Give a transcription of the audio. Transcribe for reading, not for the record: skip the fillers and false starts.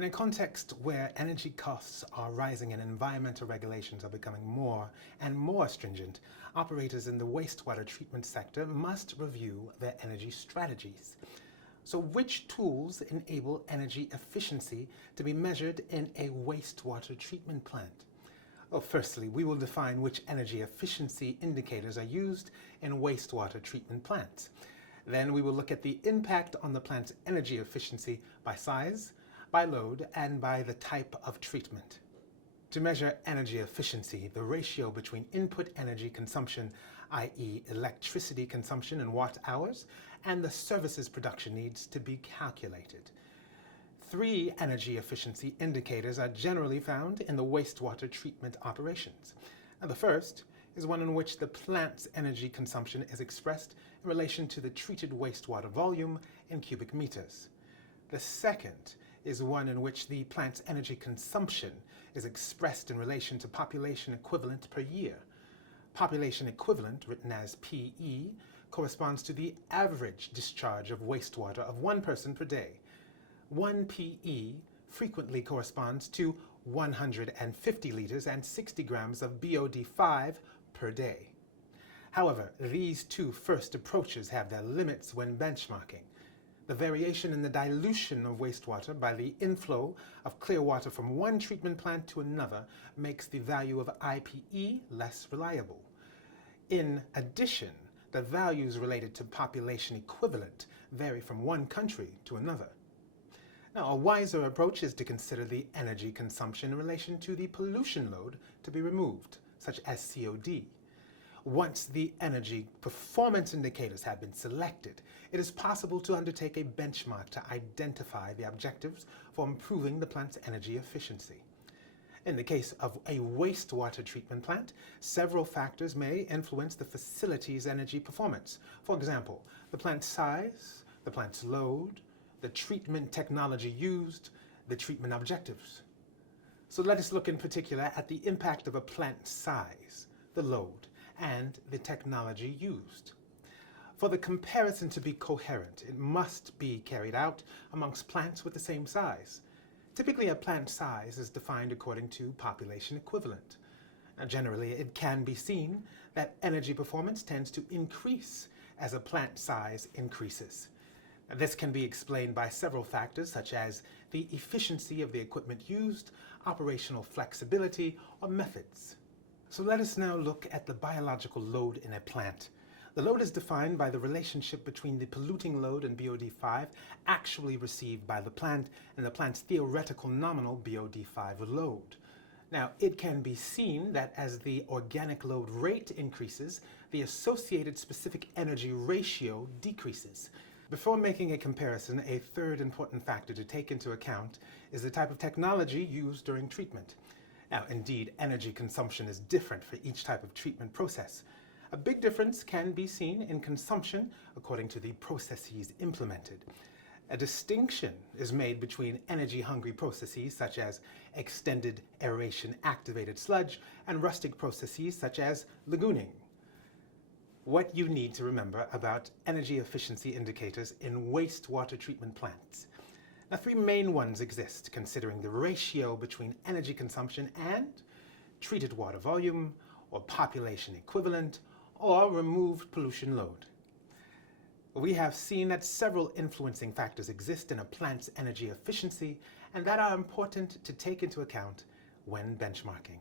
In a context where energy costs are rising and environmental regulations are becoming more and more stringent, operators in the wastewater treatment sector must review their energy strategies. So which tools enable energy efficiency to be measured in a wastewater treatment plant? Well, firstly, we will define which energy efficiency indicators are used in wastewater treatment plants. Then we will look at the impact on the plant's energy efficiency by size, by load, and by the type of treatment. To measure energy efficiency, the ratio between input energy consumption, i.e. electricity consumption in watt hours, and the services production needs to be calculated. 3 energy efficiency indicators are generally found in the wastewater treatment operations. Now, the first is one in which the plant's energy consumption is expressed in relation to the treated wastewater volume in cubic meters. The second is one in which the plant's energy consumption is expressed in relation to population equivalent per year. Population equivalent, written as PE, corresponds to the average discharge of wastewater of one person per day. 1 PE frequently corresponds to 150 liters and 60 grams of BOD5 per day. However, these two first approaches have their limits when benchmarking. The variation in the dilution of wastewater by the inflow of clear water from one treatment plant to another makes the value of IPE less reliable. In addition, the values related to population equivalent vary from one country to another. Now, a wiser approach is to consider the energy consumption in relation to the pollution load to be removed, such as COD. Once the energy performance indicators have been selected, it is possible to undertake a benchmark to identify the objectives for improving the plant's energy efficiency. In the case of a wastewater treatment plant, several factors may influence the facility's energy performance. For example, the plant's size, the plant's load, the treatment technology used, the treatment objectives. So let us look in particular at the impact of a plant's size, the load, and the technology used. For the comparison to be coherent, it must be carried out amongst plants with the same size. Typically, a plant size is defined according to population equivalent. Now, generally, it can be seen that energy performance tends to increase as a plant size increases. Now, this can be explained by several factors such as the efficiency of the equipment used, operational flexibility, or methods. So let us now look at the biological load in a plant. The load is defined by the relationship between the polluting load and BOD5 actually received by the plant and the plant's theoretical nominal BOD5 load. Now, it can be seen that as the organic load rate increases, the associated specific energy ratio decreases. Before making a comparison, a third important factor to take into account is the type of technology used during treatment. Now, indeed, energy consumption is different for each type of treatment process. A big difference can be seen in consumption according to the processes implemented. A distinction is made between energy-hungry processes such as extended aeration activated sludge and rustic processes such as lagooning. What you need to remember about energy efficiency indicators in wastewater treatment plants. Now, 3 main ones exist, considering the ratio between energy consumption and treated water volume, or population equivalent, or removed pollution load. We have seen that several influencing factors exist in a plant's energy efficiency and that are important to take into account when benchmarking.